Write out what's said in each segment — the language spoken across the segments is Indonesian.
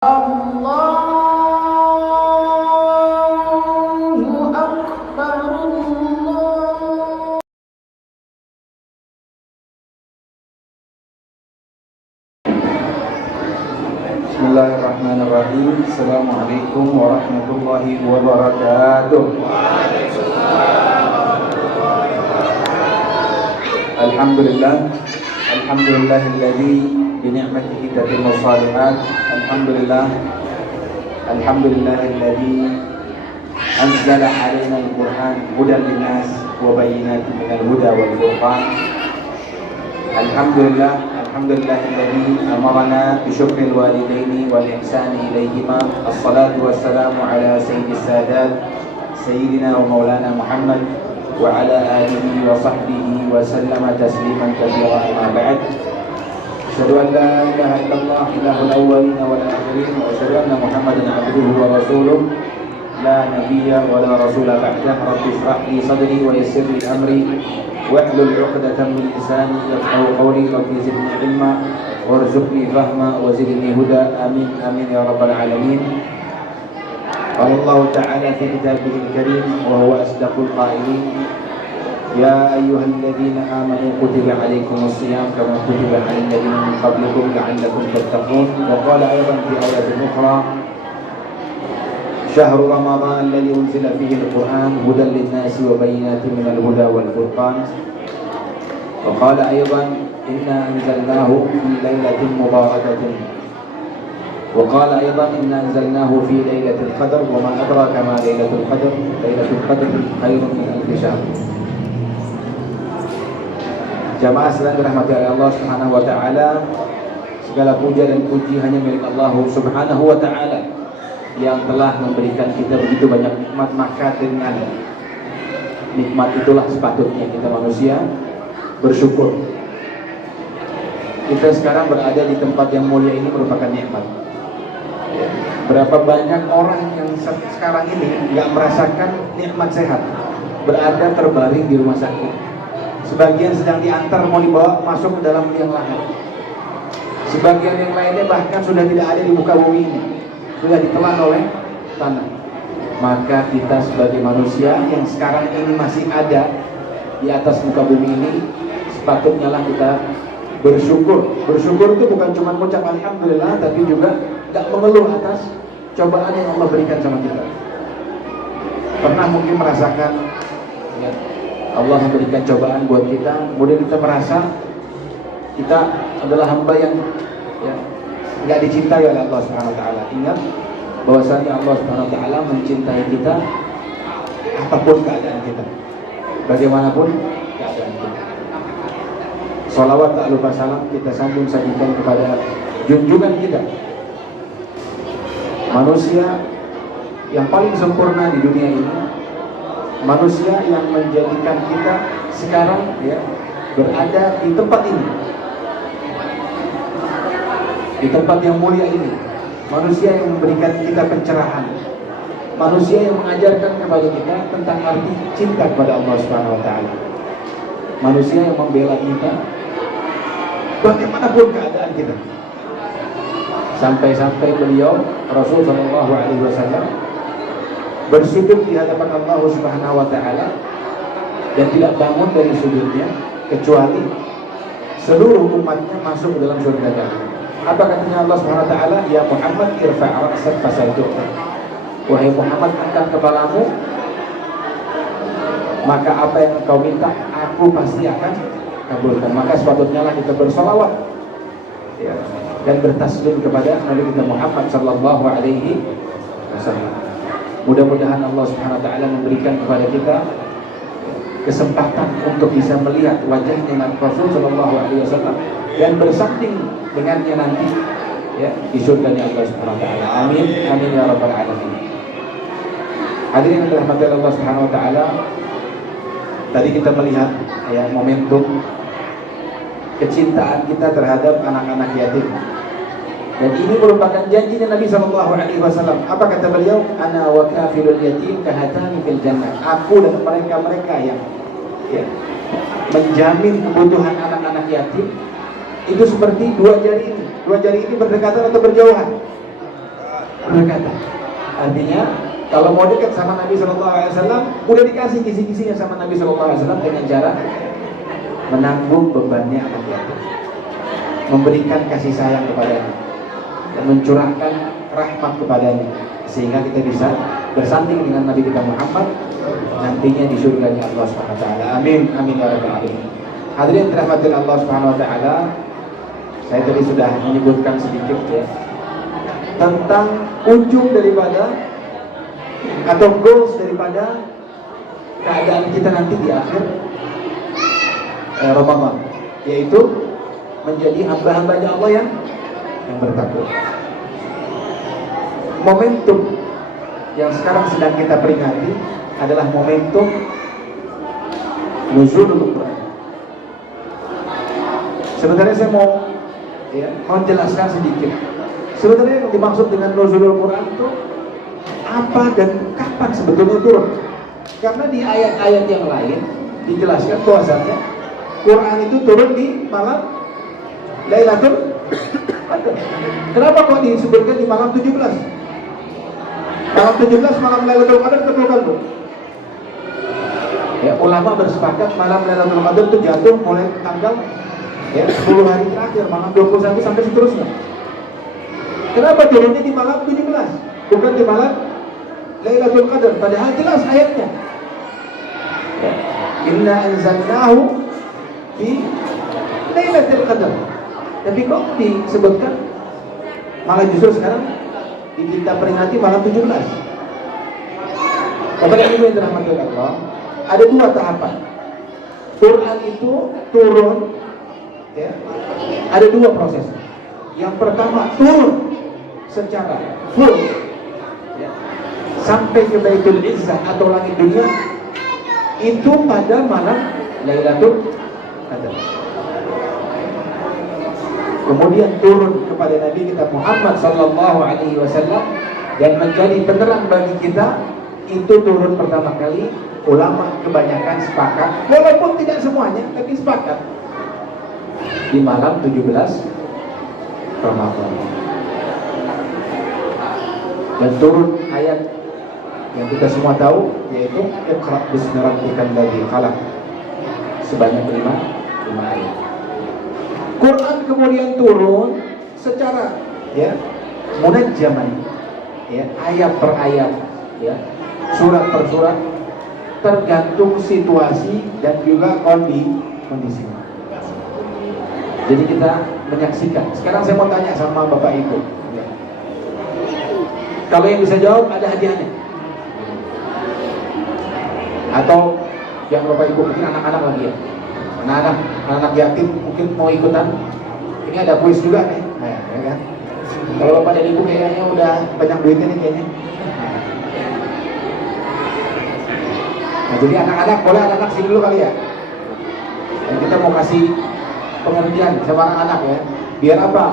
Allahu Akbar, Allah. Bismillahirrahmanirrahim. Assalamualaikum warahmatullahi wabarakatuh. Alhamdulillahilladzi bi ni'matihi tatimmu shalihat. Alhamdulillahilladzi anzala 'alaina al-Qur'an hudan lin-nas wa bayyinatin minal huda wal furqan. Alhamdulillahilladzi amarna bi syukril walidaini wal ihsani ilaihima. Assalatu wassalamu ala sayyidis sadat sayyidina wa maulana Muhammad wa ala alihi wa sahbihi wa sallama tasliman katsiran. Amma ba'd. Asyhadu an la ilaha illallah ilahul awwalin wal akhirin wa asyhadu anna Muhammadan abduhu wa rasuluh la nabiyya wa la rasula ba'dah. Rabbi shrah li sadri wa yassir li amri wahlul 'uqdatam min lisani yafqahu qawli. Rabbi zidni ilma warzuqni fahma wa zidni huda. Amin amin ya rabbal alamin. Qala Allah ta'ala fi kitabihil karim wa huwa asdaqul qailin. Ya ayyuhalladzina amanu kutiba 'alaikumus shiyam kama kutiba 'alal ladzina min qablikum la'allakum tattaqun. Wa qala aydan fi ayatin ukhra syahru ramadhan alladzi unzila fihi al-Qur'an hudan lin-nasi wa bayyinatin minal huda wal furqan. Wa qala aydan inna anzalnahu fi lailatin mubarakatin. Wa qala aydan inna anzalnahu fi lailatul qadr wa ma adraka ma lailatul qadr. Lailatul qadr khairun min alfi syahr. Jamaah sekalian dirahmati oleh Allah Subhanahu wa taala, segala puja dan puji hanya milik Allah Subhanahu wa taala yang telah memberikan kita begitu banyak nikmat. Maka dengan nikmat itulah sepatutnya kita manusia bersyukur. Kita sekarang berada di tempat yang mulia ini merupakan nikmat. Berapa banyak orang yang sekarang ini nggak merasakan nikmat sehat, berada terbaring di rumah sakit. Sebagian sedang diantar mau dibawa masuk ke dalam liang lahat. Sebagian yang lainnya bahkan sudah tidak ada di muka bumi ini, sudah ditelan oleh tanah. Maka kita sebagai manusia yang sekarang ini masih ada di atas muka bumi ini, sepatutnya lah kita bersyukur. Bersyukur itu bukan cuma mengucap alhamdulillah, tapi juga gak mengeluh atas cobaan yang Allah berikan sama kita. Pernah mungkin merasakan ya, Allah memberikan cobaan buat kita, kemudian kita merasa kita adalah hamba yang ya, gak dicintai oleh Allah Subhanahu wa taala. Ingat bahwasanya Allah Subhanahu wa taala mencintai kita apapun keadaan kita, bagaimanapun keadaan kita. Salawat tak lupa salam kita sambung sajikan kepada junjungan kita, manusia yang paling sempurna di dunia ini, manusia yang menjadikan kita sekarang ya berada di tempat ini, di tempat yang mulia ini. Manusia yang memberikan kita pencerahan, manusia yang mengajarkan kepada kita tentang arti cinta kepada Allah Subhanahu wa taala, manusia yang membela kita bagaimanapun keadaan kita. Sampai-sampai beliau Rasul sallallahu alaihi wasallam bersujud di hadapan Allah Subhanahu wa taala dan tidak bangun dari sujudnya kecuali seluruh umatnya masuk ke dalam surga. Apa katanya Allah Subhanahu wa taala? Ya Muhammad irfa' ra'sak fasaltuka. Wahai Muhammad, angkat kepalamu, maka apa yang engkau minta aku pasti akan kabulkan. Maka sepatutnya lah kita bersalawat ya, dan bertaslim kepada Nabi kita Muhammad sallallahu alaihi wasallam. Mudah-mudahan Allah Subhanahu wa taala memberikan kepada kita kesempatan untuk bisa melihat wajahnya Nabi Rasul sallallahu alaihi wasallam dan bersanding dengannya nanti ya di surganya Allah Subhanahu wa taala. Amin amin ya rabbal alamin. Hadirin yang dirahmati Allah Subhanahu wa taala, tadi kita melihat ya momentum kecintaan kita terhadap anak-anak yatim. Dan ini merupakan janji Nabi sallallahu alaihi wasallam. Apa kata beliau? Ana wa kafilul yatim kahatani fil jannah. Aku dan mereka-mereka yang ya, menjamin kebutuhan anak-anak yatim itu seperti dua jari ini. Dua jari ini berdekatan atau berjauhan? berkata. Artinya kalau mau dekat sama Nabi SAW, udah dikasih kisi-kisinya sama Nabi SAW dengan cara menanggung bebannya anak yatim, memberikan kasih sayang kepadanya, dan mencurahkan rahmat kepadanya, sehingga kita bisa bersanding dengan Nabi kita Muhammad nantinya di surganya Allah Subhanahu wa taala. Amin amin ya rabbal alamin. Hadirin dirahmati Allah Subhanahu wa taala, saya tadi sudah menyebutkan sedikit ya tentang ujung daripada atau goals daripada keadaan kita nanti di akhir Ramadan, yaitu menjadi hamba-hambanya Allah yang bertakwa. Momentum yang sekarang sedang kita peringati adalah momentum nuzulul Quran. Sebenarnya saya mau jelaskan sedikit. Sebenarnya yang dimaksud dengan nuzulul Quran itu apa dan kapan sebetulnya turun? Karena di ayat-ayat yang lain dijelaskan bahwasanya Quran itu turun di malam Lailatul Qadar. Kenapa kok disebutkan di malam 17? Malam 17 malam Lailatul Qadar ketukan, Bu. Ya, ulama bersepakat malam Lailatul Qadar itu jatuh mulai tanggal 10 hari terakhir, malam 21 sampai seterusnya. Kenapa turunnya di malam 17? Bukan di malam Lailatul Qadar, padahal jelas ayatnya. Ya. Inna anzalnahu fi Lailatul Qadar. Tapi kok disebutkan malah justru sekarang kita peringati malam 17. Kepada Ibu yang dirahmati Allah, ada dua tahapan. Quran itu turun, ya, ada dua proses. Yang pertama turun secara full, ya, sampai ke Baitul Izzah atau langit dunia itu pada malam Lailatul Qadar. Kemudian turun kepada Nabi kita Muhammad sallallahu alaihi wasallam dan menjadi penerang bagi kita, itu turun pertama kali. Ulama kebanyakan sepakat, walaupun tidak semuanya, tapi sepakat di malam 17 Ramadan. Dan turun ayat yang kita semua tahu, yaitu Iqra bismi rabbikal ladzi khalaq, sebanyak 5 ayat. Quran kemudian turun secara munajjaman, ayat per ayat, surat per surat, tergantung situasi dan juga kondisi. Jadi kita menyaksikan. Sekarang saya mau tanya sama Bapak Ibu, kalau yang bisa jawab ada hadiahnya, atau yang Bapak Ibu mungkin anak-anak lagi ya, anak-anak yatim mungkin mau ikutan. Ini ada kuis juga nih, ya kan? Kalau Bapak dan Ibu kayaknya udah banyak duitnya nih kayaknya. Nah, jadi anak-anak boleh anak-anak sini dulu kali ya. Dan kita mau kasih pengertian sama anak-anak ya. Biar apa?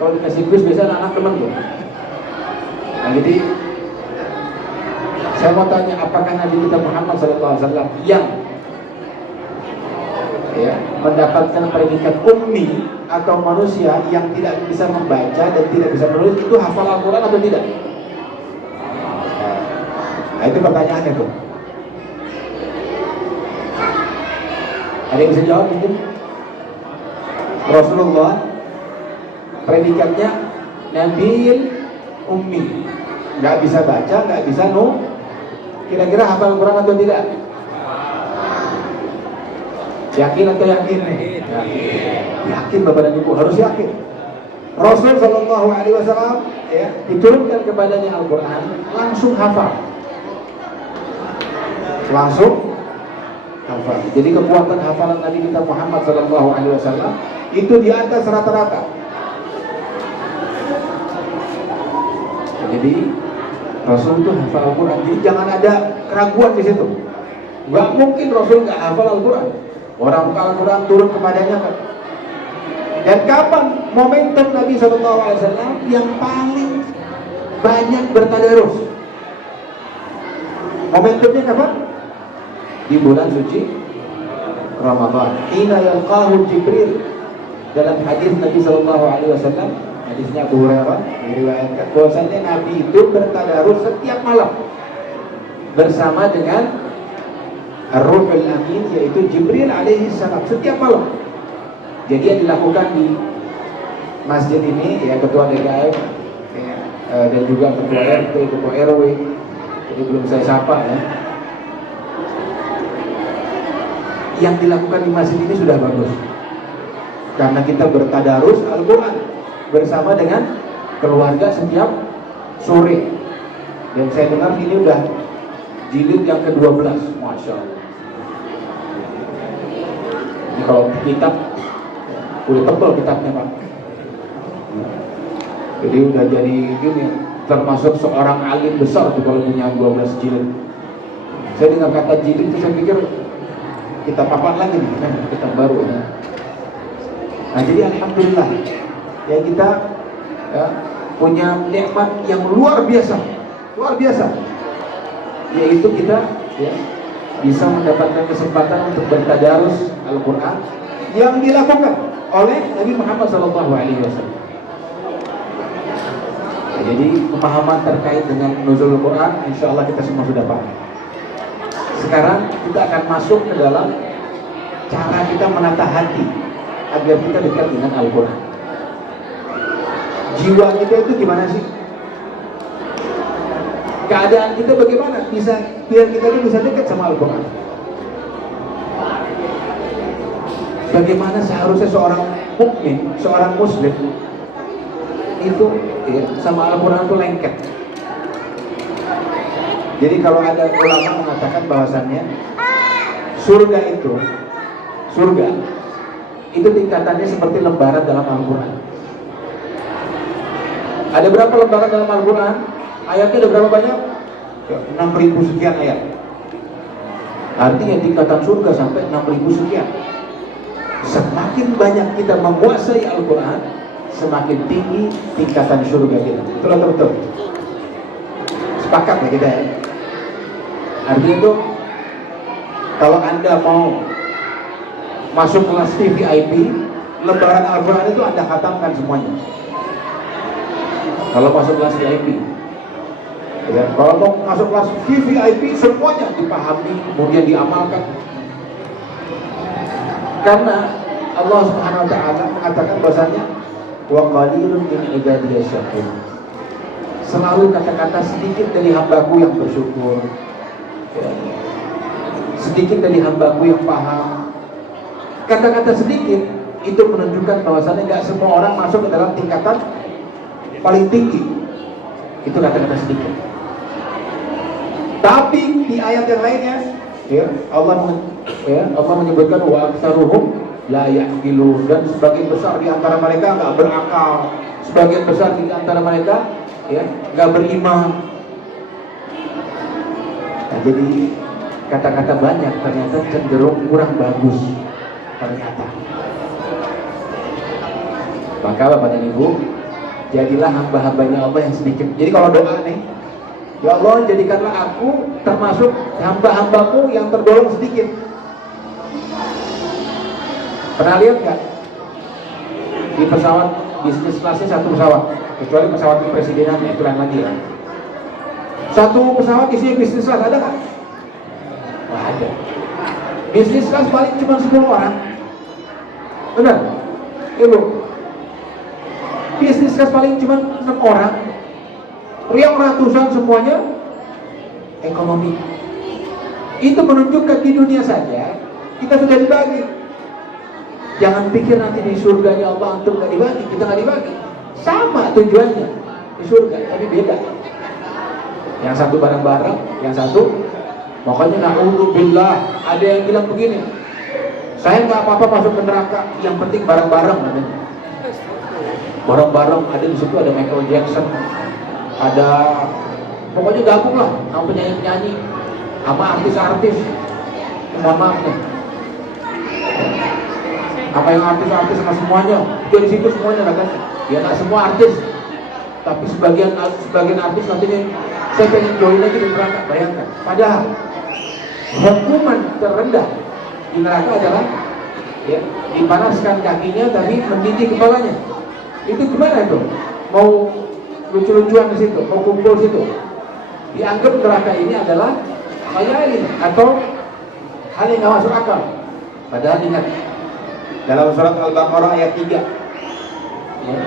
Kalau dikasih kuis biasanya anak-anak temen tuh. Nah, jadi saya mau tanya, apakah Nabi kita Muhammad SAW yang mendapatkan predikat ummi atau manusia yang tidak bisa membaca dan tidak bisa menulis itu hafal Al-Quran atau tidak? Nah, itu pertanyaannya tuh. Ada yang bisa jawab mungkin? Rasulullah predikatnya Nabil ummi, nggak bisa baca, nggak bisa kira-kira hafal Al-Quran atau tidak? Yakin atau yakin? Yakin Bapak dan Ibu, harus yakin. Rasul Shallallahu Alaihi Wasallam diturunkan kepadanya Al-Quran, langsung hafal. Jadi kekuatan hafalan Nabi kita Muhammad Shallallahu Alaihi Wasallam itu di atas rata-rata. Jadi Rasul itu hafal Al-Quran. Jadi jangan ada keraguan di situ. Gak mungkin Rasul nggak hafal Al-Quran. Orang Al-Quran turun kepadanya kan. Dan kapan momentum Nabi SAW yang paling banyak bertadarus? Momentumnya kapan? Di bulan suci Ramadan. Hina yalqahu Jibril. Dalam hadis Nabi SAW, Hadisnya Abu Hurairah diriwayatkan bahwasanya Nabi itu bertadarus setiap malam bersama dengan Ar-Ruhul Amin, yaitu Jibril alaihi salam, setiap malam. Jadi yang dilakukan di masjid ini ya ketua DKM ya, dan juga ketua RT, ketua RW. Jadi belum saya sapa ya. Yang dilakukan di masjid ini sudah bagus. Karena kita bertadarus Al-Quran bersama dengan keluarga setiap sore. Dan saya dengar ini udah jilid yang ke-12, Masya Allah. Ini kalau kitab udah tebal kitabnya Pak. Jadi udah jadi gini, termasuk seorang alim besar tuh kalau punya 12 jilid. Saya dengar kata jilid itu saya pikir kita papan lagi nih, kan kitab baru ya. Nah jadi alhamdulillah ya kita ya, punya nikmat yang luar biasa, yaitu kita ya, bisa mendapatkan kesempatan untuk bertadarus Al-Quran yang dilakukan oleh Nabi Muhammad SAW. Nah, jadi pemahaman terkait dengan nuzul Al-Quran, insya Allah kita semua sudah paham. Sekarang kita akan masuk ke dalam cara kita menata hati agar kita dekat dengan Al-Quran. Jiwa kita itu gimana sih? Keadaan kita bagaimana? Biar kita itu bisa dekat sama Al-Quran. Bagaimana seharusnya seorang mukmin, seorang muslim itu ya, sama Al-Quran itu lengket. Jadi kalau ada ulama mengatakan bahwasannya surga itu tingkatannya seperti lembaran dalam Al-Quran. Ada berapa lembaran dalam Al-Quran? Ayatnya ada berapa banyak? 6.000 sekian ayat. Artinya tingkatan surga sampai 6.000 sekian. Semakin banyak kita menguasai Al-Quran, semakin tinggi tingkatan surga kita. Betul. Sepakat ya kita ya? Artinya itu kalau Anda mau masuk kelas VIP, lembaran Al-Quran itu Anda khatamkan semuanya. Kalau masuk kelas VIP ya, kalau mau masuk kelas VIP semuanya dipahami, kemudian diamalkan. Karena Allah Subhanahu wa ta'ala mengatakan bahasanya wa qalilun min ibadiyas syakur. Selalu kata-kata sedikit dari hambaku yang bersyukur ya. Sedikit dari hambaku yang paham. Kata-kata sedikit itu menunjukkan bahwasannya nggak semua orang masuk ke dalam tingkatan paling tinggi. Itu kata-kata sedikit. Tapi di ayat yang lainnya ya, Allah menyebutkan wa aktsaruhum la ya'qilun, dan sebagian besar di antara mereka nggak berakal, sebagian besar di antara mereka ya nggak beriman. Nah, jadi kata-kata banyak ternyata cenderung kurang bagus ternyata. Maka Bapak dan Ibu, jadilah hamba-hambanya Allah yang sedikit. Jadi kalau doa nih, ya Allah jadikanlah aku termasuk hamba-hambamu yang tergolong sedikit. Pernah lihat nggak di pesawat bisnis kelasnya satu pesawat, kecuali pesawat kepresidenan itu lain lagi ya. Satu pesawat isinya bisnis kelas ada nggak? Nggak ada. Bisnis kelas paling cuma 10 orang. Benar? Ibu, bisnis kelas paling cuma 6 orang. Yang ratusan semuanya ekonomi. Itu menunjukkan di dunia saja kita sudah dibagi. Jangan pikir nanti di surganya Allah antum nggak dibagi, kita nggak dibagi. Sama tujuannya di surga, tapi beda. Yang satu bareng-bareng, yang satu makanya na'udzubillah. Ada yang bilang begini, saya nggak apa-apa masuk ke neraka, yang penting bareng-bareng. Bareng-bareng, ada di situ ada Michael Jackson, ada pokoknya gabung lah sama penyanyi-penyanyi sama artis-artis. Mohon maaf nih, apa yang artis-artis sama semuanya itu di situ semuanya katanya. Ya nggak semua artis, tapi sebagian artis nantinya saya pengen join lagi di neraka. Bayangkan, padahal hukuman terendah di neraka adalah ya dipanaskan kakinya tapi mendidih kepalanya. Itu gimana itu? Mau lucu-lucuan di situ, mau kumpul situ. Dianggap neraka ini adalah khayalin atau hal yang nggak masuk akal. Padahal ingat dalam surat Al-Baqarah ayat 3 ya,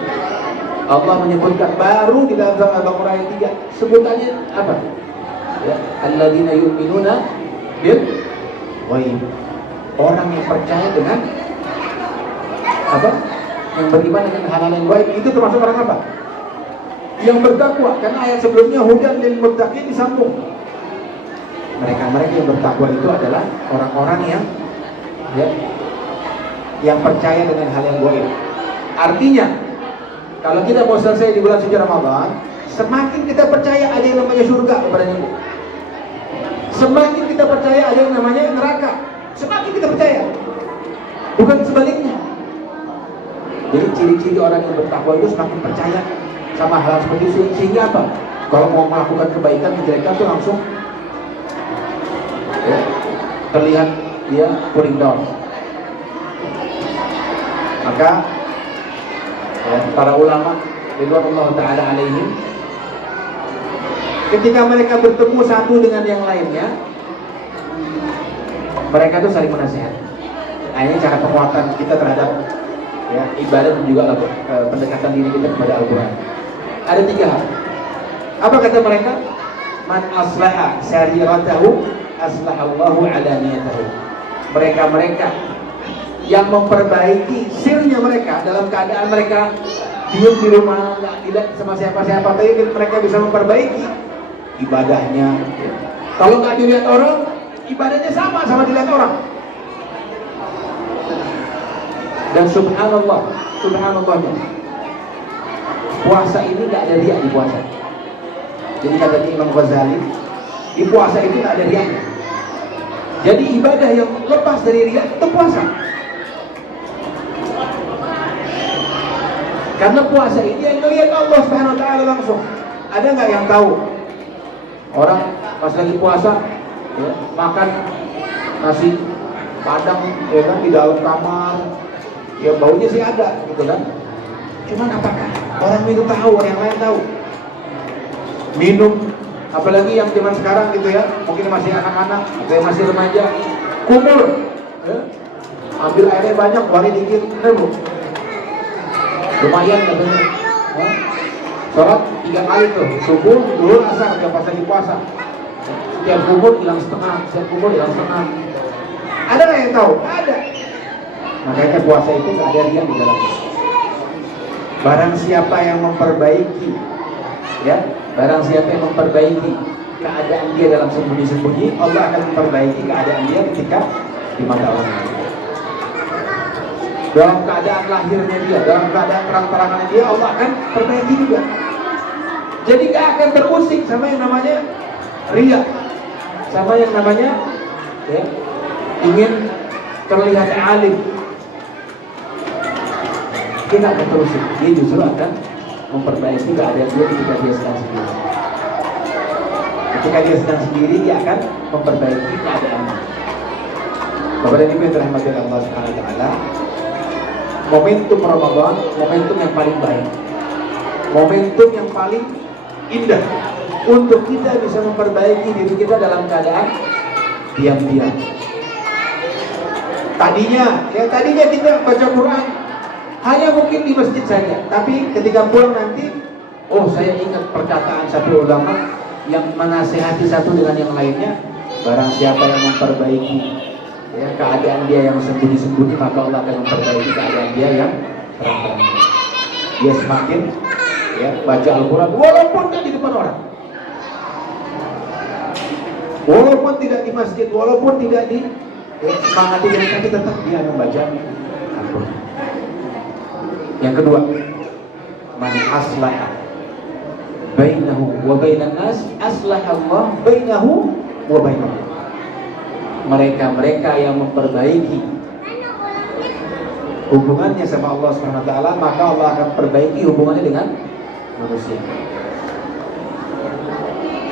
Allah menyebutkan baru di dalam surat Al-Baqarah ayat 3 sebutannya apa? Ya, alladzina yu'minuna bil ghaib. Orang yang percaya dengan apa? Yang beriman dengan hal-hal yang gaib itu termasuk orang apa? Yang bertakwa. Karena ayat sebelumnya hudan lil muttaqin disambung. Mereka-mereka yang bertakwa itu adalah orang-orang yang ya, yang percaya dengan hal yang gaib. Artinya, kalau kita mau selesai di bulan suci Ramadan, semakin kita percaya ada yang namanya surga kepada Nabi. Semakin kita percaya ada yang namanya neraka, semakin kita percaya. Bukan sebaliknya. Jadi ciri-ciri orang yang bertakwa itu semakin percaya sama hal seperti itu. Sehingga apa? Kalau mau melakukan kebaikan, kejelekan itu langsung ya, terlihat dia cooling down. Maka ya, para ulama ridwanullah ta'ala alaihim, ketika mereka bertemu satu dengan yang lainnya, mereka itu saling menasihat. Ini cara penguatan kita terhadap ya, ibadah dan juga pendekatan diri kita kepada Al-Quran. Ada 3 hal. Apa kata mereka? Man aslaha sariratahu aslahallahu alaniyatahu. Mereka yang memperbaiki sirnya mereka dalam keadaan mereka diam di rumah, tidak sama siapa-siapa, tapi mereka bisa memperbaiki ibadahnya. Kalau nggak dilihat orang, ibadahnya sama dilihat orang. Dan subhanallahnya, puasa ini nggak ada riak di puasa. Jadi kata Imam Ghazali, di puasa itu nggak ada riaknya. Jadi ibadah yang lepas dari riak itu puasa. Karena puasa ini yang melihat Allah Subhanahu Wa Taala langsung. Ada nggak yang tahu orang pas lagi puasa ya, makan nasi padang ya kan di dalam kamar, ya baunya sih ada gitu kan. Cuman apakah orang itu tahu, orang yang lain tahu? Minum, apalagi yang zaman sekarang gitu ya, mungkin masih anak-anak atau yang masih remaja, kumur ya, ambil airnya banyak, balik dikit, bu, lumayan katanya ya. Sholat 3 kali tuh, subuh, zuhur, asar, udah pas lagi puasa. Setiap kumur hilang setengah. Ada nggak yang tahu? Ada. Makanya puasa itu nggak ada riak di dalamnya. Barang siapa yang memperbaiki, ya, barang siapa yang memperbaiki keadaan dia dalam sembunyi-sembunyi, Allah akan memperbaiki keadaan dia ketika di mata orang lain. Dalam keadaan lahirnya dia, dalam keadaan terang-terangannya dia, Allah akan perbaiki juga. Jadi gak akan terusik sama yang namanya riya, sama yang namanya ya, ingin terlihat alim. Dia gak akan terusik, dia justru akan memperbaiki keadaan dia ketika dia sedang sendiri. Ketika dia sedang sendiri, dia akan memperbaiki keadaannya. Bapak dan Ibu yang dirahmati Allah Subhanahu Wa Taala, momentum Ramadan, momentum yang paling baik, momentum yang paling indah untuk kita bisa memperbaiki diri kita dalam keadaan diam-diam. Tadinya kita baca Quran hanya mungkin di masjid saja, tapi ketika pulang nanti, oh saya ingat perkataan satu ulama yang menasihati satu dengan yang lainnya, barang siapa yang memperbaiki ya, keadaan dia yang sembunyi-sembunyi, maka Allah akan memperbaiki keadaan dia yang terang-terang. Dia semakin ya, baca Al-Quran walaupun kan di depan orang, walaupun tidak di masjid, walaupun tidak di ya, semangati dengan kaki, tetap dia membaca Al-Quran. Yang kedua, man aslaha bainahu wa bainan nas aslaha Allah bainahu wa bainahum. Mereka yang memperbaiki hubungannya sama Allah Subhanahu Wa Taala, maka Allah akan perbaiki hubungannya dengan manusia.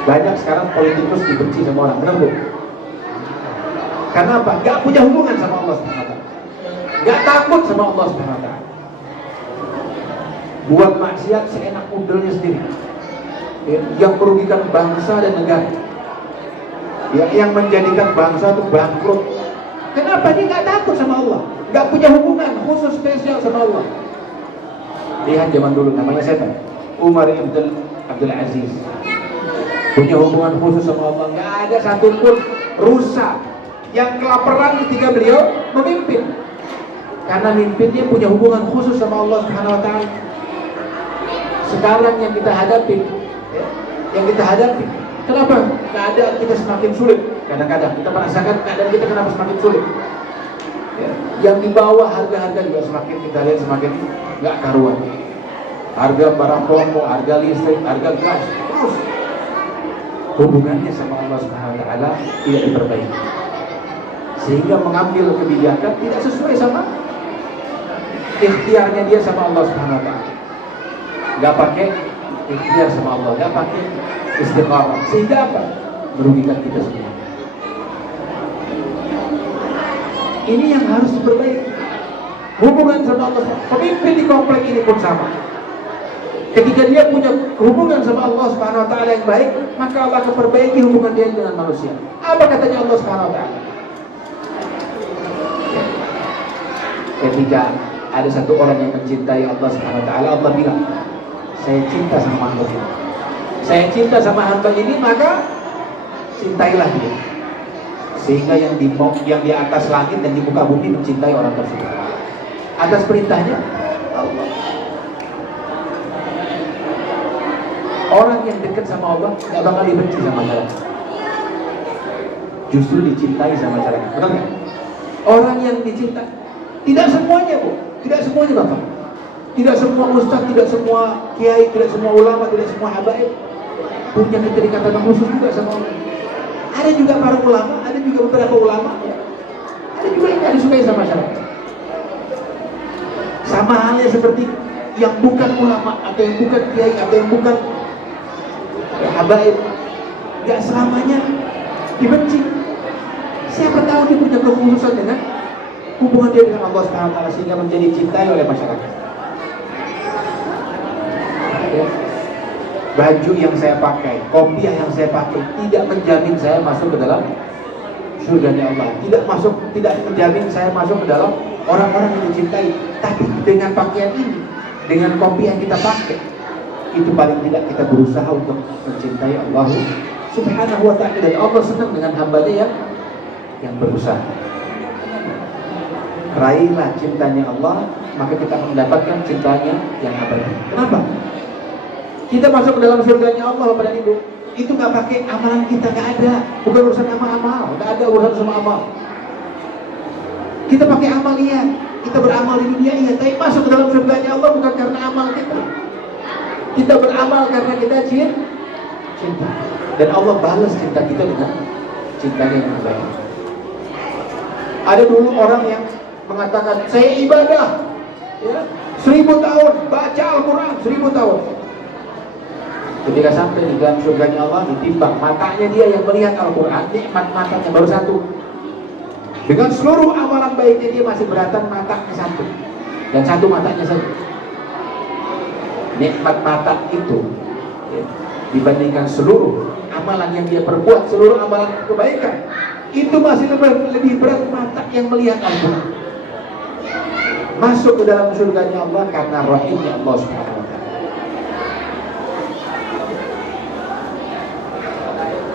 Banyak sekarang politikus dibenci sama orang, benar bu? Karena apa? Gak punya hubungan sama Allah Subhanahu Wa Taala, gak takut sama Allah Subhanahu Wa Taala. buat maksiat seenak udelnya sendiri, ya, yang merugikan bangsa dan negara, ya, yang menjadikan bangsa itu bangkrut. Kenapa? Dia nggak takut sama Allah, nggak punya hubungan khusus spesial sama Allah. Lihat zaman dulu, namanya siapa? Umar Abdul Aziz, punya hubungan khusus sama Allah. Nggak ada satupun rusa yang kelaparan ketika beliau memimpin, karena mimpinnya punya hubungan khusus sama Allah Subhanahu Wa Taala. Sekarang yang kita hadapi, kenapa keadaan kita semakin sulit? Kadang-kadang kita merasakan keadaan kita kenapa semakin sulit, ya. Yang di bawah harga-harga juga semakin kita lihat semakin nggak karuan. Harga barang pokok, harga listrik, harga gas, terus hubungannya sama Allah Subhanahu Wa Taala tidak diperbaiki, sehingga mengambil kebijakan tidak sesuai sama ikhtiarnya dia sama Allah Subhanahu Wa Taala. Gak pakai ikhtiar sama Allah, gak pakai istiqamah, sehingga apa? Merugikan kita semua. Ini yang harus diperbaiki. Hubungan sama Allah. Pemimpin di komplek ini pun sama. Ketika dia punya hubungan sama Allah Subhanahu Wa Taala yang baik, maka Allah akan perbaiki hubungan dia dengan manusia. Apa katanya Allah Subhanahu Wa Taala? Ketika ada satu orang yang mencintai Allah Subhanahu Wa Taala, Allah bilang, saya cinta sama hamba ini. Saya cinta sama hamba ini, maka cintailah dia. Sehingga yang di atas langit dan di muka bumi mencintai orang tersebut. Atas perintahnya Allah. Orang yang dekat sama Allah gak bakal dibenci sama masyarakat, justru dicintai sama masyarakat. Benar gak? Orang yang dicintai, tidak semuanya Bu, tidak semuanya Bapak, tidak semua ustaz, tidak semua kiai, tidak semua ulama, tidak semua habaib punya keterikatan khusus juga sama Allah. Ada juga para ulama, ada juga beberapa ulama, ada juga yang gak disukai sama masyarakat. Sama halnya seperti yang bukan ulama, atau yang bukan kiai, atau yang bukan habaib, gak selamanya dibenci. Siapa tahu dia punya kekhususan dengan hubungan dia dengan Allah Subhanahu Wa Taala, sehingga menjadi cintai oleh masyarakat. Ya. Baju yang saya pakai, kopiah yang saya pakai tidak menjamin saya masuk ke dalam surganya Allah. Tidak menjamin saya masuk ke dalam orang-orang yang dicintai. Tapi dengan pakaian ini, dengan kopiah yang kita pakai, itu paling tidak kita berusaha untuk mencintai Allah Subhanahu Wa Taala, dan Allah senang dengan hambanya yang berusaha. Raihlah cintanya Allah, maka kita akan mendapatkan cintanya yang abadi. Kenapa? Kita masuk ke dalam surganya Allah pada Ibu, itu gak pakai amalan kita, gak ada. Bukan urusan amal-amal, gak ada urusan sama amal. Kita pakai amal iya, kita beramal di dunia iya, tapi masuk ke dalam surganya Allah bukan karena amal kita. Kita beramal karena kita cinta. Dan Allah balas cinta kita dengan cintanya yang baik. Ada dulu orang yang mengatakan, saya ibadah ya, 1000 tahun, baca Al-Quran 1000 tahun. Ketika sampai di dalam surganya Allah, ditimbang matanya dia yang melihat Al-Quran, nikmat matanya baru satu. Dengan seluruh amalan baiknya dia masih beratan matanya satu, dan satu matanya saja. Nikmat mata itu ya, dibandingkan seluruh amalan yang dia perbuat, seluruh amalan kebaikan, itu masih lebih berat mata yang melihat Al-Quran. Masuk ke dalam surganya Allah karena rahimnya Allah Subhanahu Wa Taala.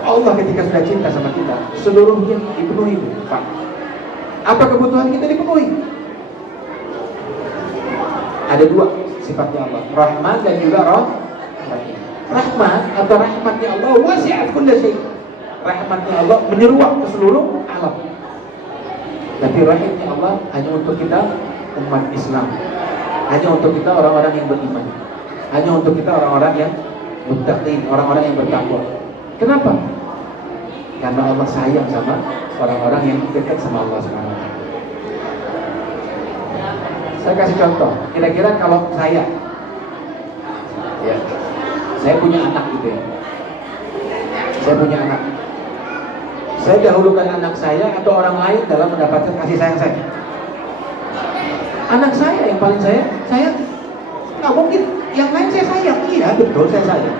Allah ketika sudah cinta sama kita, seluruhnya dipenuhi, Pak. Apa kebutuhan kita dipenuhi? Ada dua sifatnya Allah, Rahman dan juga Rahim. Rahman atau rahmatnya Allah wasi'at kulla syai'. Rahmatnya Allah menyeruak ke seluruh alam. Tapi rahimnya Allah hanya untuk kita umat Islam, hanya untuk kita orang-orang yang beriman, hanya untuk kita orang-orang yang muttaqin, orang-orang yang bertakwa. Kenapa? Karena Allah sayang sama orang-orang yang dekat sama Allah Subhanahu Wa Taala. Saya kasih contoh. Kira-kira kalau saya punya anak gitu ya. Saya punya anak. Saya dahulukan anak saya atau orang lain dalam mendapatkan kasih sayang saya? Anak saya yang paling saya sayang. Nggak mungkin. Yang lain saya sayang, iya betul saya sayang.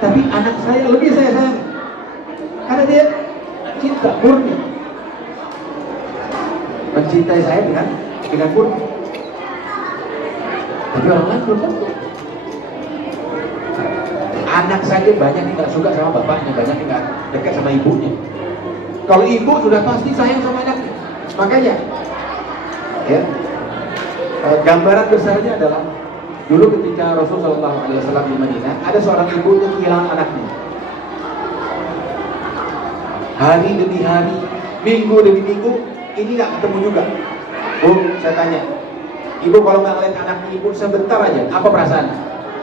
Tapi anak saya lebih saya sayang. Karena dia cinta murni. Mencintai saya dengan murni. Tapi orang lain belum tentu. Anak saja banyak yang nggak suka sama bapaknya, banyak yang nggak dekat sama ibunya. Kalau ibu sudah pasti sayang sama anaknya. Makanya, ya, gambaran besarnya adalah dulu ketika Rasulullah SAW di Madinah, ada seorang ibu yang kehilangan anaknya. Hari demi hari, minggu demi minggu, ini nggak ketemu juga. Bu, saya tanya, ibu kalau nggak ngeliat anak ibu sebentar aja, apa perasaan?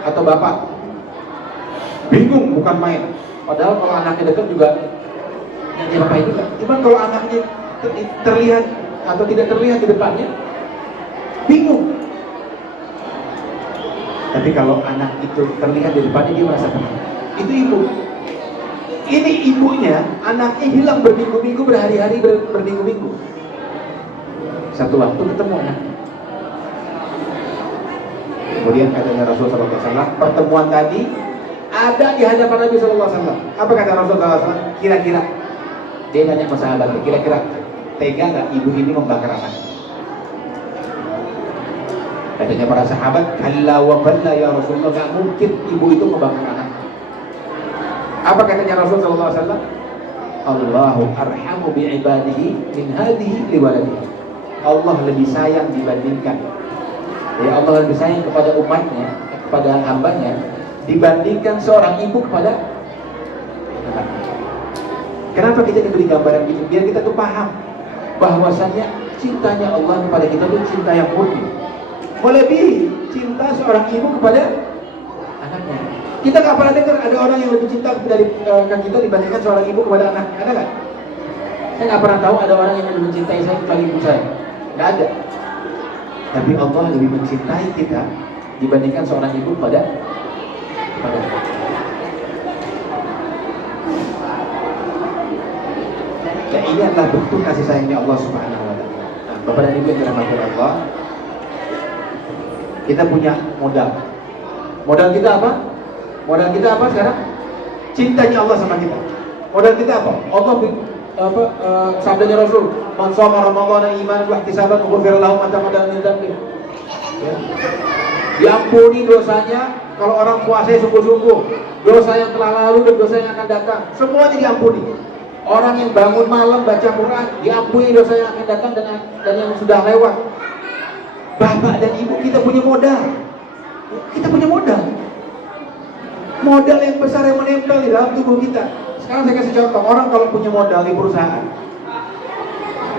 Atau bapak? Bingung, bukan main. Padahal kalau anaknya dekat juga yang diapain juga. Cuman kalau anaknya terlihat atau tidak terlihat di depannya, bingung. Tapi kalau anak itu terlihat di depannya, dia merasa tenang. Itu ibu. Ini ibunya, anaknya hilang berminggu-minggu, berhari-hari, berminggu-minggu. Satu waktu ketemu anaknya. Kemudian katanya Rasulullah SAW, pertemuan tadi ada di hadapan Nabi SAW. Apa kata Rasulullah SAW? Kira-kira, dia nanya sama sahabatnya, kira-kira tega nggak ibu ini membakar anaknya? Katanya para sahabat, kalla wa balla ya Rasulullah, nggak mungkin ibu itu membakar anak. Apa katanya Rasulullah SAW? Allahu arhamu bi'ibadihi min hadhihi liwaladihi. Allah lebih sayang dibandingkan, ya Allah lebih sayang kepada umatnya, kepada hambanya, dibandingkan seorang ibu kepada anaknya. Kenapa kita diberi gambaran gitu? Biar kita tuh paham bahwasannya cintanya Allah kepada kita itu cinta yang murni, melebihi cinta seorang ibu kepada anaknya. Kita nggak pernah dengar ada orang yang lebih cinta dari kita dibandingkan seorang ibu kepada anak. Ada nggak? Saya nggak pernah tahu ada orang yang lebih mencintai saya kecuali ibu saya. Nggak ada. Tapi Allah lebih mencintai kita dibandingkan seorang ibu kepada anak. Ya, ini adalah bentuk kasih sayangnya Allah Subhanahu wa Ta'ala. Nah, Bapak dan Ibu yang dirahmati Allah, kita punya modal. Modal kita apa? Modal kita apa sekarang? Cintanya Allah sama kita. Modal kita apa? Allah sabdanya Rasul, "Man shoma Ramadhana imanan wa ihtisaban ghufira lahu ma taqaddama min dhanbihi." Ya. Diampuni dosanya kalau orang puasa sungguh-sungguh. Dosa yang telah lalu dan dosa yang akan datang, semuanya diampuni. Orang yang bangun malam baca Quran, diampuni dosa yang akan datang dan yang sudah lewat. Bapak dan Ibu, kita punya modal. Kita punya modal. Modal yang besar yang menempel di dalam tubuh kita. Sekarang saya kasih contoh, orang kalau punya modal di perusahaan,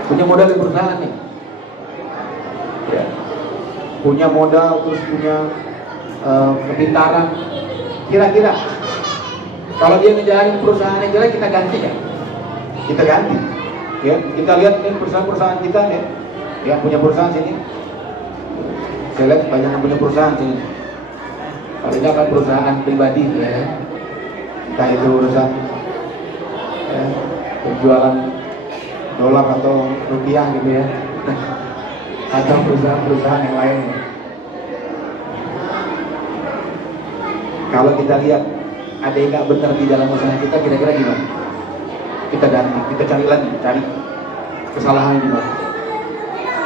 punya modal di perusahaan nih, ya, punya modal terus punya kepintaran, kira-kira kalau dia ngejalanin perusahaan yang jelek, kita ganti ya? Kita ganti, ya. Kita lihat nih perusahaan-perusahaan kita nih, yang punya perusahaan sini. Saya lihat banyak yang punya perusahaan sini. Paling kan perusahaan pribadi, ya. Entah itu urusan ya, penjualan dolar atau rupiah gitu ya, atau perusahaan-perusahaan yang lainnya. Kalau kita lihat ada yang nggak benar di dalam usaha kita, kira-kira gimana? Kita ganti, kita cari lagi, cari kesalahan di mana.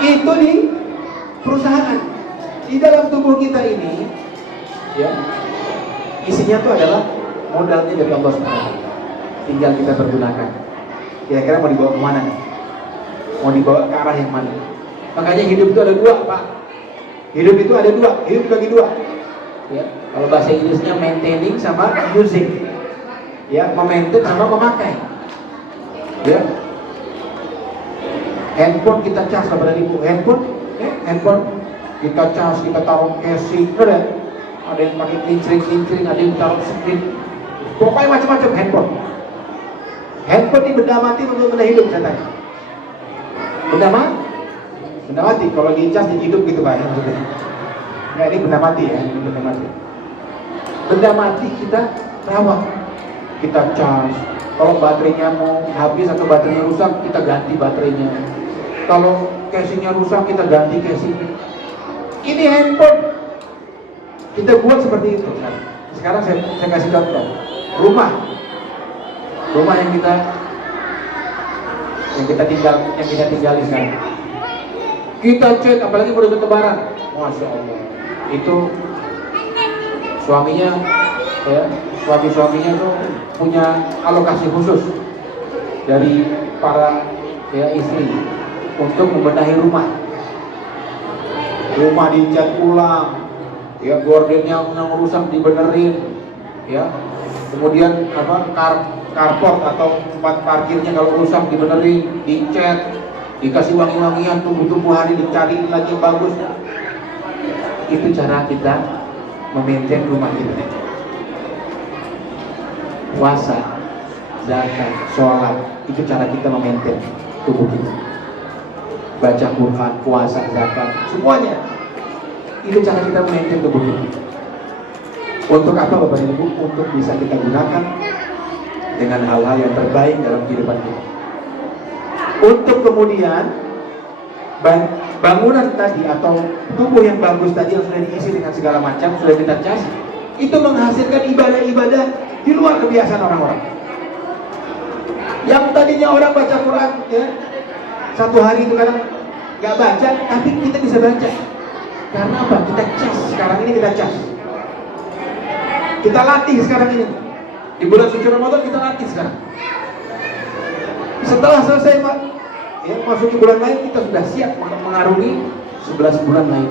Itu di perusahaan, di dalam tubuh kita ini, ya, isinya itu adalah modalnya dari Allah SWT. Tinggal kita pergunakan. Kira-kira mau dibawa kemana nih? Mau dibawa ke arah yang mana? Makanya hidup itu ada dua, Pak. Hidup itu ada dua, hidup bagi dua. Ya, kalau bahasa Inggrisnya maintaining sama using. Ya, memaintain sama memakai. Ya, handphone kita cas kepada ibu, handphone kita cas, kita taruh casing, ada yang pakai kincring, ada yang taruh screen, pokoknya macam-macam handphone. Handphone ini benda mati untuk benda hidup, saya tanya. Benda mati, kalau dicas jadi hidup gitu Pak ya maksudnya. Nah, ini benda mati ya, ini benda mati. Benda mati kita rawat, kita cas. Kalau baterainya mau habis atau baterainya rusak, kita ganti baterainya. Kalau casingnya rusak, kita ganti casingnya. Ini handphone. Kita buat seperti itu. Nah, sekarang saya kasih contoh. Rumah yang kita tinggali sekarang. Kita cek, apalagi pada Lebaran, masya Allah, itu suaminya, ya, suaminya tuh punya alokasi khusus dari para istri untuk membenahi rumah dicat ulang, ya, gordennya yang rusak dibenerin, ya, kemudian carport atau tempat parkirnya kalau rusak dibenerin, dicat, dikasih wangi-wangian, tumbuh-tumbuhan dicariin lagi yang bagus. Itu cara kita memaintain rumah kita. Puasa, zakat, sholat, itu cara kita memaintain tubuh kita. Baca Quran, puasa, zakat, semuanya itu cara kita memaintain tubuh kita. Untuk apa Bapak dan Ibu? Untuk bisa kita gunakan dengan hal-hal yang terbaik dalam kehidupan kita. Untuk kemudian bangunan tadi atau tubuh yang bagus tadi yang sudah diisi dengan segala macam, sudah kita cas, itu menghasilkan ibadah-ibadah di luar kebiasaan orang-orang. Yang tadinya orang baca Quran, ya, satu hari itu kadang nggak baca, tapi kita bisa baca. Karena apa? Kita cas. Sekarang ini kita cas. Kita latih sekarang ini. Di bulan suci Ramadan kita latih sekarang. Setelah selesai masuki bulan lain, kita sudah siap mengarungi 11 bulan lain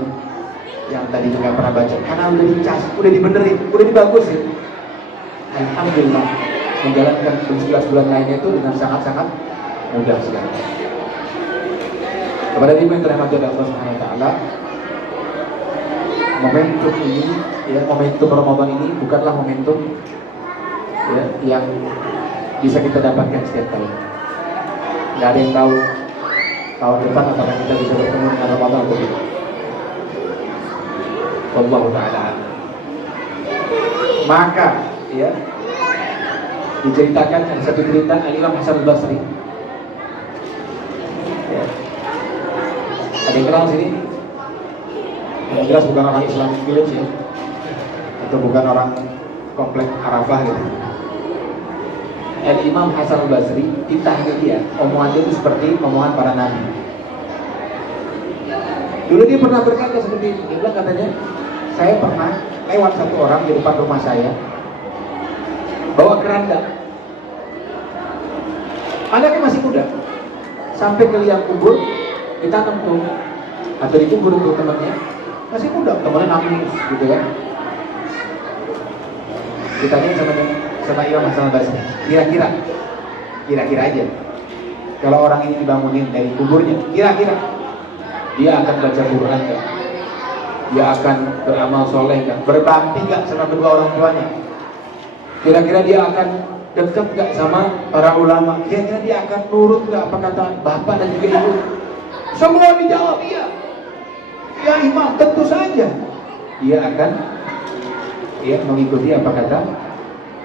yang tadi nggak pernah baca. Karena udah dicas, udah dibenerin, udah dibagusin. Alhamdulillah, menjalankan 11 bulan lainnya itu dengan sangat-sangat mudah sekali. Kepada ibu yang dirahmati oleh Allah Subhanahu wa taala, momentum ini, ya, momentum Ramadan ini bukanlah momentum, ya, yang bisa kita dapatkan setiap tahun. Nggak ada yang tahu tahun depan apakah kita bisa bertemu dengan Ramadan atau tidak. Wallahu ta'ala. Maka, ya, diceritakan ada satu cerita Al-Imam Hasan Al-Basri. Ya. Ada yang kenal sini? Yang jelas bukan orang Islamic Village, ya, atau bukan orang komplek Arafah gitu. Imam Hasan Al-Basri, ditanya dia, omongannya itu seperti omongan para nabi. Dulu dia pernah berkata seperti ini. Dia bilang katanya, saya pernah lewat satu orang di depan rumah saya, bawa keranda. Anaknya masih muda, sampai ke liang kubur, ditanam tuh, atau dikubur tuh temannya, masih muda, temannya nangis gitu kan. Ditanya sama Imam Hasan Al-Basri, kira-kira aja, kalau orang ini dibangunin dari kuburnya, kira-kira dia akan baca Quran gak? Dia akan beramal soleh gak? Berbakti gak sama kedua orang tuanya? Kira-kira dia akan dekat gak sama para ulama? Kira-kira dia akan nurut gak apa kata bapak dan juga ibu? Semua dijawab iya. Ya imam, tentu saja dia akan mengikuti apa kata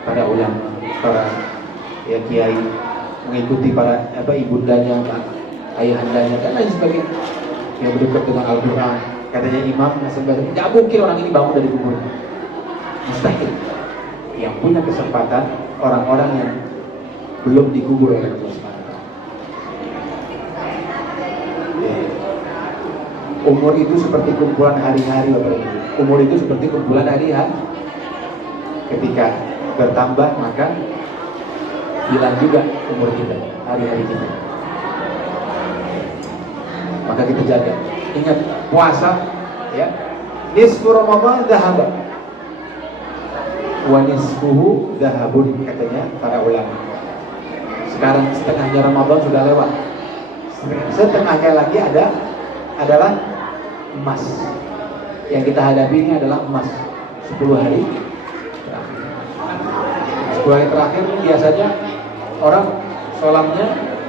para ulama, para kiai, mengikuti para ibundanya, ayahandanya dan lain sebagainya yang berdekat dengan Al-Quran. Katanya Imam Hasan Basri, tidak mungkin orang ini bangun dari kubur, mustahil. Yang punya kesempatan orang-orang yang belum dikubur oleh Allah SWT. Umur itu seperti kumpulan hari-hari, Bapak Ibu. Umur itu seperti kumpulan hari-hari. Ketika bertambah maka hilang juga umur kita, hari-hari kita. Maka kita jaga. Ingat, puasa, ya, nisfu Ramadan dhahaba wa nisfuhu dhahabun, katanya para ulama. Sekarang setengahnya Ramadan sudah lewat, setengahnya lagi adalah emas. Yang kita hadapi ini adalah emas. 10 hari terakhir. 10 hari terakhir biasanya orang sholatnya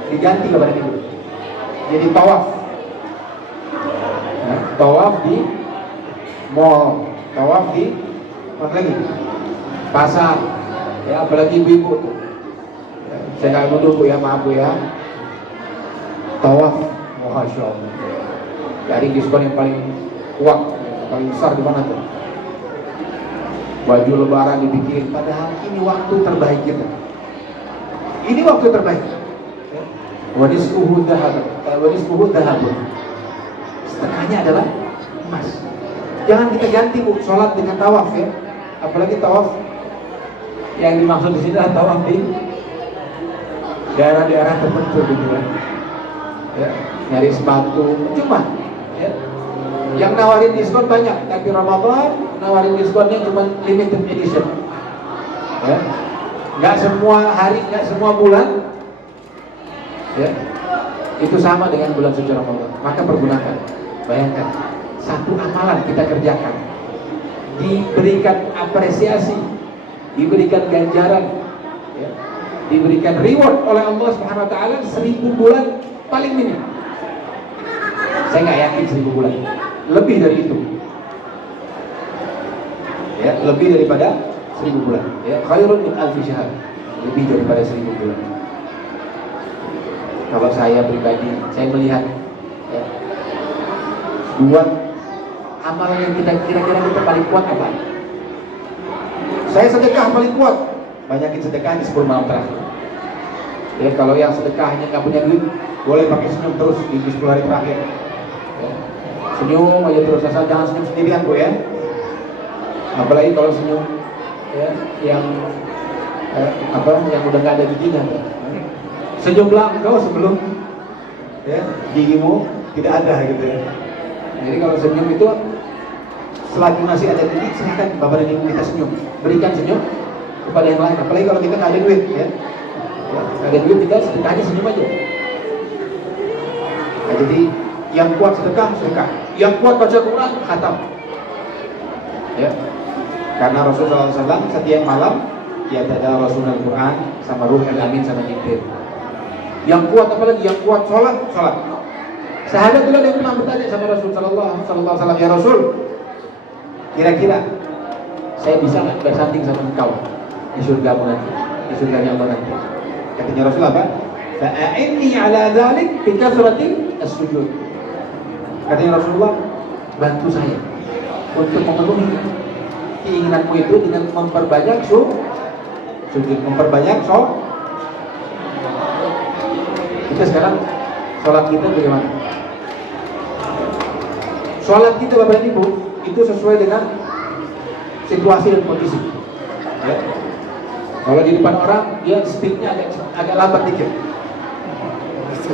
diganti kepada itu, jadi tawaf. Tawaf di mall, tawaf di apa lagi? Pasar, ya, apalagi ibu-ibu tuh. Saya nggak nuduh Bu ya, maaf Bu ya. Tawaf, masya Allah. Dari diskon yang paling kuat, paling besar di mana tuh? baju lebaran dibikin, padahal ini waktu terbaik kita. Ini waktu terbaik. Wanisfuhu dhahab. Setengahnya adalah emas. Jangan kita ganti Bu, sholat dengan tawaf ya. Apalagi tawaf yang dimaksud di sini adalah tawaf di daerah-daerah tertentu gitu kan. Ya, nyari sepatu cuma ya. Yang nawarin diskon banyak, tapi Ramadan nawarin diskonnya cuma limited edition. Ya. Nggak semua hari, nggak semua bulan. Ya. Itu sama dengan bulan suci Ramadan. Maka pergunakan. Bayangkan, satu amalan kita kerjakan, diberikan apresiasi, diberikan ganjaran, ya, diberikan reward oleh Allah Subhanahu Wa Taala 1000 bulan paling minim. Saya nggak yakin 1000 bulan, lebih dari itu, ya, lebih daripada 1000 bulan. Ya, khairun min alfi syahr, lebih daripada 1000 bulan. Kalau saya pribadi, saya melihat ya, buat amalan yang kita kira-kira kita paling kuat apa? Saya sedekah paling kuat, banyakin sedekah di 10 malam terakhir. Ya, kalau yang sedekahnya nggak punya duit, boleh pakai senyum terus di 10 hari terakhir. Ya. Senyum aja terus, asal jangan senyum sendirian Bu ya. Apalagi kalau senyum ya, yang yang udah nggak ada giginya. Senyumlah engkau sebelum ya, gigimu tidak ada gitu ya. Jadi kalau senyum itu selagi masih ada gigi, silakan Bapak dan Ibu kita senyum, berikan senyum kepada yang lain. Apalagi kalau kita nggak ada duit ya, nggak ada duit kita sedekahnya senyum aja. Nah, jadi yang kuat sedekah, yang kuat baca Quran, khatam. Ya, karena Rasulullah SAW setiap malam dia ada Rasulullah Quran sama Ruhul Amin sama Jibril. Yang kuat apalagi, yang kuat sholat. Sahabat dulu yang pernah bertanya sama Rasul Sallallahu Alaihi Wasallam, ya Rasul, kira-kira saya bisa nggak bersanding sama engkau di surgamu nanti, di surganya Allah nanti? Katanya Rasul apa? Fa'inni ala dzalik bi kathrati as-sujud. Katanya Rasulullah, bantu saya untuk memenuhi keinginanmu itu dengan memperbanyak sujud, memperbanyak sholat. Kita sekarang sholat kita bagaimana? Sholat kita Bapak dan Ibu itu sesuai dengan situasi dan kondisi. Ya. Kalau di depan orang dia speednya agak lambat dikit.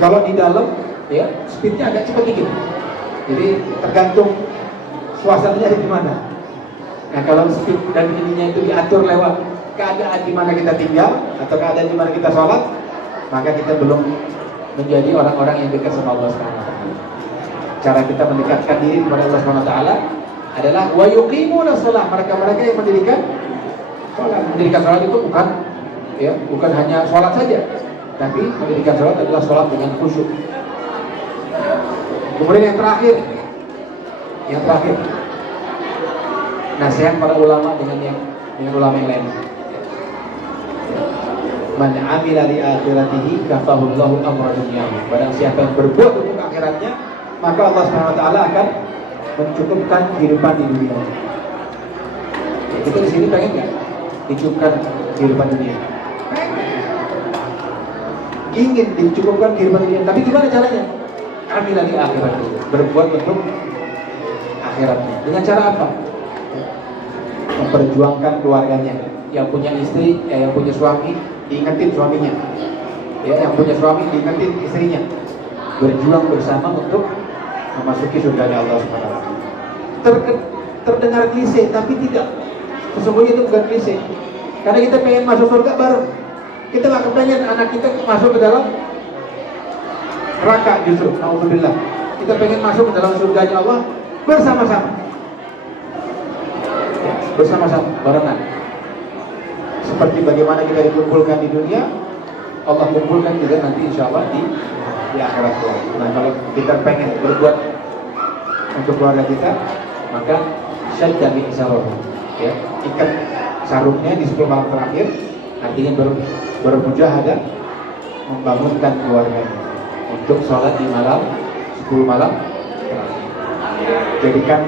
Kalau di dalam ya speednya agak cepat dikit. Jadi tergantung suasananya di mana. Nah kalau speed dan ininya itu diatur lewat keadaan di mana kita tinggal atau keadaan di mana kita sholat, maka kita belum menjadi orang-orang yang dekat sama Allah Subhanahu wa taala. Cara kita mendekatkan diri kepada Allah Subhanahu wa taala adalah wa yuqimuna shalah, mereka-mereka yang mendirikan salat. Mendirikan salat itu bukan hanya salat saja, tapi mendirikan salat adalah salat dengan khusyuk. Kemudian yang terakhir nasihat para ulama dengan ulama yang lain. Man amila li akhiratihi kafahullahu amra dunyahu. Barang siapa yang berbuat untuk akhiratnya, maka Allah Subhanahu wa taala akan mencukupkan kehidupan di dunia. Ya, kita di sini pengen enggak dicukupkan kehidupan dunia? Ingin dicukupkan kehidupan dunia, tapi gimana caranya? Amila li akhiratihi, berbuat untuk akhiratnya. Dengan cara apa? Memperjuangkan keluarganya. Yang punya istri, yang punya suami, diingetin suaminya. Ya, yang punya suami diingetin istrinya. Berjuang bersama untuk memasuki surga Allah Subhanahu wa taala. Terdengar klise, tapi tidak. Sesungguhnya itu bukan klise. Karena kita pengen masuk surga bareng. Kita nggak kepengen anak kita masuk ke dalam neraka justru. Alhamdulillah. Kita pengen masuk ke dalam surganya Allah bersama-sama. Bersama-sama, barengan. Seperti bagaimana kita dikumpulkan di dunia, Allah kumpulkan juga nanti insya Allah di akhirat kelak. Nah kalau kita pengen berbuat untuk keluarga kita, maka syadda min sarung, ya, ikat sarungnya di 10 malam terakhir, artinya bermujahadah membangunkan keluarganya untuk sholat di malam 10 malam terakhir. Jadikan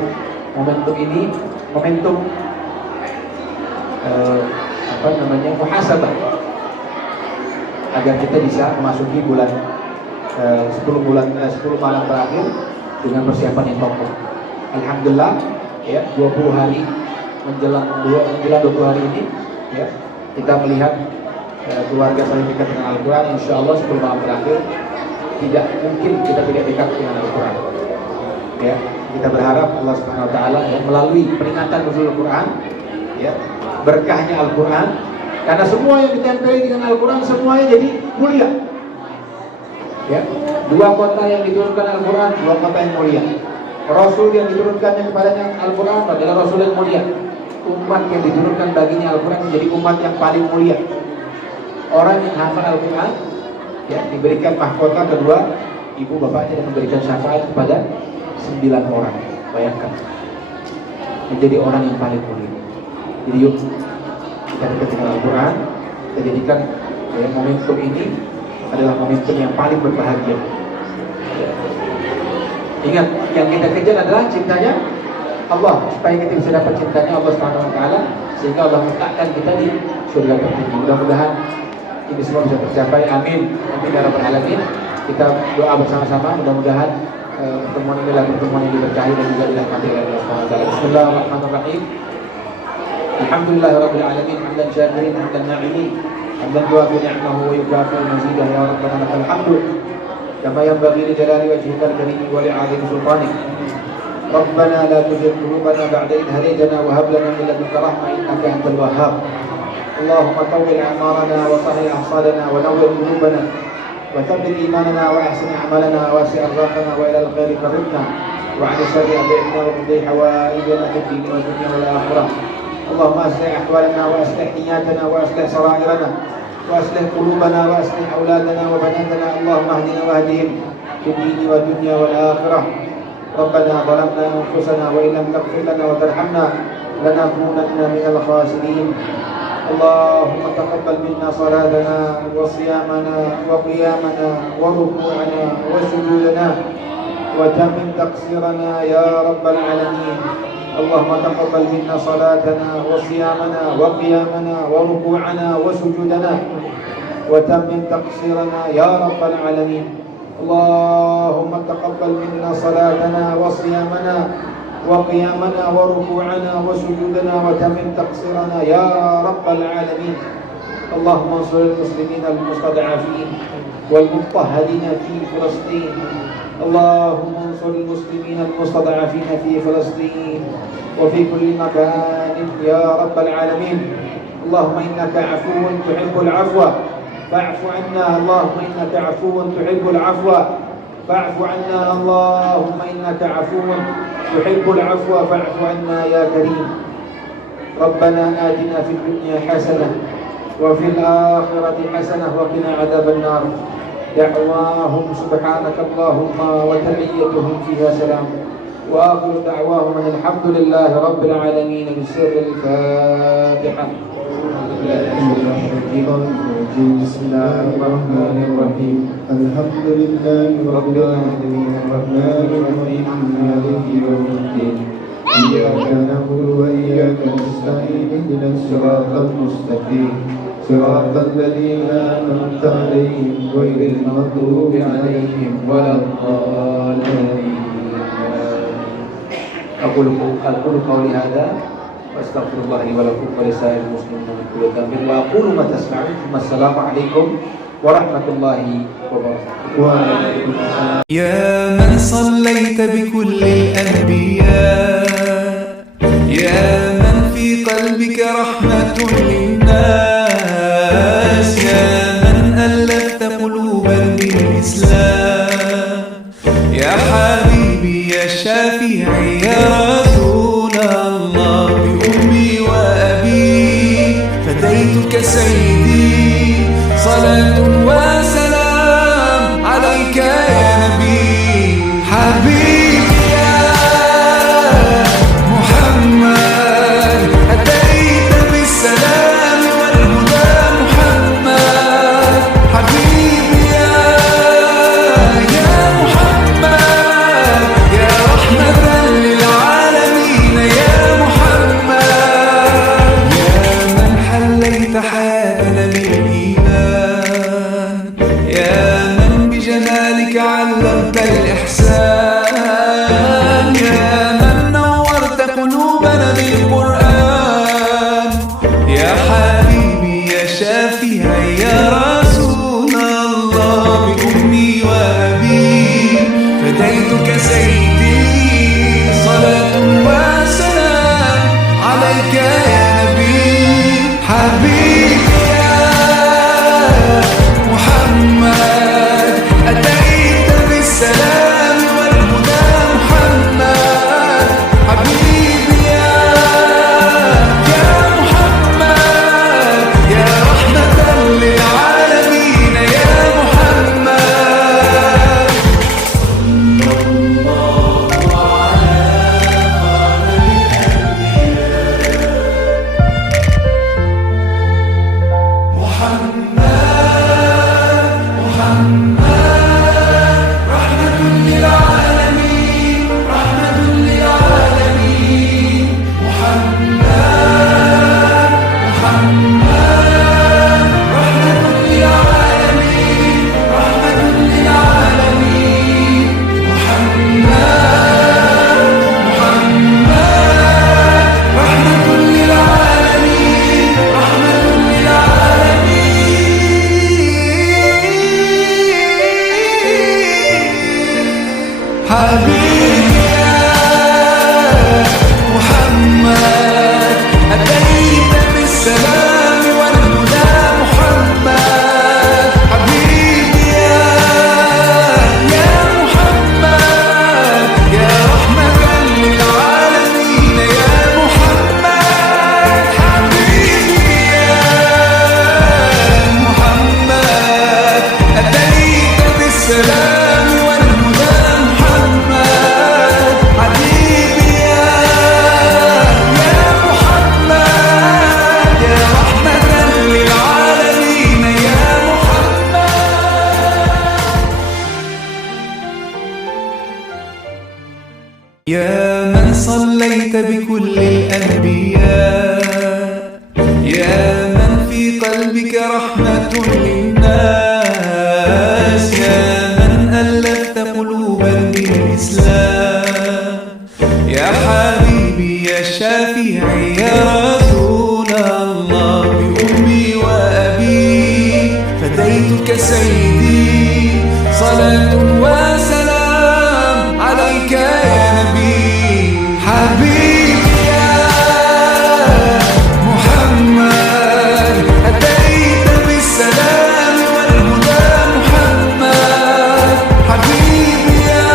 momentum ini momentum muhasabah, agar kita bisa memasuki bulan 10 malam terakhir dengan persiapan yang kokoh. Alhamdulillah ya, 20 hari menjelang 20 hari ini ya, kita melihat keluarga saling dekat dengan Al-Quran. Insya Allah 10 malam terakhir tidak mungkin kita tidak dekat dengan Al-Quran ya. Kita berharap Allah Subhanahu Wa Taala ya, melalui peringatan nuzul Al-Quran ya, berkahnya Al-Quran, karena semua yang ditempeli dengan Al-Quran semuanya jadi mulia ya. 2 kota yang diturunkan Al-Quran, 2 kota yang mulia. Rasul yang diturunkannya kepadanya Al-Quran adalah Rasul yang mulia. Umat yang diturunkan baginya Al-Quran menjadi umat yang paling mulia. Orang yang hafal Al-Quran ya, diberikan mahkota kedua ibu bapaknya, dan memberikan syafaat kepada 9 orang. Bayangkan, menjadi orang yang paling mulia. Jadi yuk kita dekat dengan Al-Quran, kita jadikan ya, momentum ini adalah momentum yang paling berbahagia ya. Ingat, yang kita kejar adalah cintanya Allah, supaya kita bisa dapat cintanya Allah Subhanahu Wa Taala, sehingga Allah letakkan kita di surga tertinggi. Mudah-mudahan ini semua bisa tercapai, amin, amin ya rabbal alamin. Kita doa bersama-sama, mudah-mudahan pertemuan ini adalah pertemuan yang diberkahi dan juga dirahmati oleh Allah Subhanahu Wa Taala. Bismillahirrahmanirrahim. Alhamdulillahirabbil alamin, hamdan syakirin, hamdan na'imin, hamdan yuwafi ni'amahu wa yukafi mazidah, ya rabbana lakal hamdu kama yanbaghi li jalali wajhikal karim wa li 'azimi sultanik. Rabbana la tuzigh qulubana ba'da idh hadaytana wa hab lana min ladunka rahmah innaka antal wahhab. Allahumma tawwil a'marana wa sahih ahsadana wa nawwir qulubana wa thabbit imanana wa ahsin a'malana wa wasi' arzaqana wa ila al-khairi qarribna wa 'ala sharri ab'idna wa qdi hawaijana fid din wa dunya wal akhirah. اللهم أصلح أحوالنا وأصلح نياتنا وأصلح سرائرنا وأصلح قلوبنا وأصلح أولادنا وبناتنا. اللهم اهدنا واهدهم في الدين والدنيا والآخرة. ربنا ظلمنا أنفسنا وإن لم تغفر لنا وترحمنا لنكونن من الخاسرين. اللهم تقبل منا صلاتنا وصيامنا وقيامنا وركوعنا وسجودنا وتمم تقصيرنا يا رب العالمين. اللهم تقبل منا صلاتنا وصيامنا وقيامنا وركوعنا وسجودنا وتمم تقصيرنا يا رب العالمين. اللهم تقبل منا صلاتنا وصيامنا وقيامنا وركوعنا وسجودنا وتمم تقصيرنا يا رب العالمين. اللهم انصر المسلمين المستضعفين والمضطهدين في فلسطين. اللهم انصر المسلمين المستضعفين في فلسطين وفي كل مكان يا رب العالمين. اللهم إنك عفو تحب العفو فاعف عنا. اللهم إنك عفو تحب العفو فاعف عنا. اللهم إنك عفو تحب العفو فاعف عنا يا كريم. ربنا آتنا في الدنيا حسنة وفي الآخرة حسنة وقنا عذاب النار. دعواهم سبحانك اللهم وتحيتهم فيها سلام وآخر دعواهم أن الحمد لله رب العالمين. بسر الفاتحة. بسم الله الرحمن الرحيم. الحمد لله رب العالمين الرحمن الرحيم مالك يوم الدين. إياك نعبد وإياك نستعين اهدنا الصراط المستقيم صراط الذين أنعمت عليهم غير المغضوب عليهم ولا الضالين. أقول قولي هذا وأستغفر الله لي ولكم ولسائر المسلمين من كل ذنب وأقول ما تسمعون. ثم السلام عليكم ورحمة الله وبركاته. وعليكم السلام. يا من صليت بكل الأنبياء، يا من في قلبك رحمة للناس، يا من ألفت قلوبا بالإسلام، يا حبيبي يا شافعي يا رسول الله، بأمي وأبي فديتك سيدي، صلاة وسلام عليك يا نبي. حبيبي يا محمد أتيت بالسلام والهدى محمد. حبيبي يا محمد يا رحمة للعالمين يا محمد، يا من حبيبي يا محمد أتيت بالسلام والهدى محمد حبيبي يا محمد يا رحمة للعالمين يا محمد حبيبي يا محمد أتيت بالسلام والهدى محمد حبيبي يا محمد يا رحمة للعالمين يا محمد يا من صليت بكل الأنبياء يا من في قلبك رحمة للناس يا من ألفت قلوبا بالإسلام يا حبيبي يا شافعي يا رسول الله بأمي وأبي فديتك سيدي صلاة وسلام عليك يا نبي حبيبي يا محمد أتيت بالسلام والهدى محمد حبيبي يا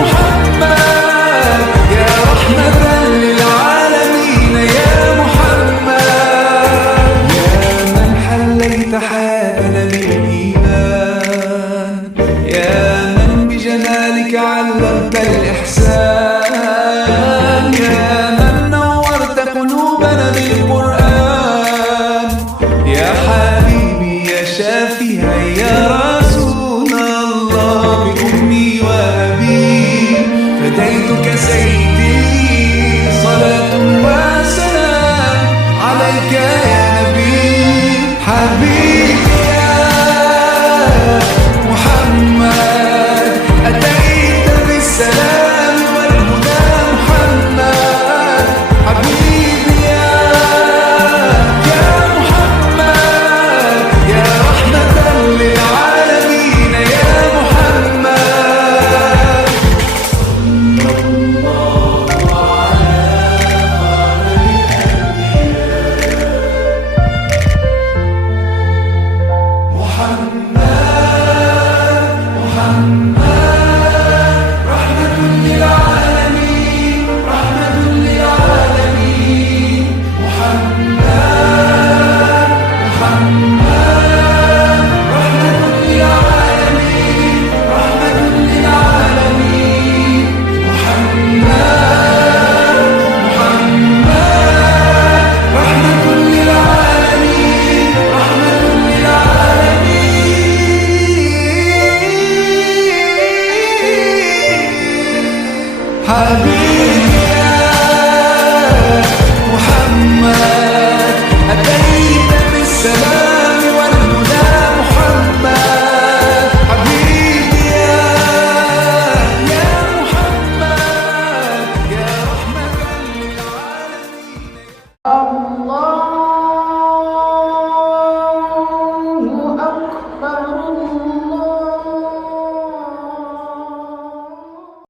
محمد يا رحمة للعالمين يا محمد يا من حليت حياتنا بالإيمان يا من بجمالك علمت الإحسان يا من نورت قلوبنا بالقرآن يا حبيبي يا شافعي يا رسول الله بأمي وأبي فديتك سيدي صلاة وسلام عليك يا نبي حبيبي يا محمد أتيت بالسلام والهدى محمد حبيبي يا محمد يا رحمة للعالمين يا محمد حبيبي يا محمد أتيت بالسلام والهدى محمد حبيبي يا محمد يا رحمة للعالمين الله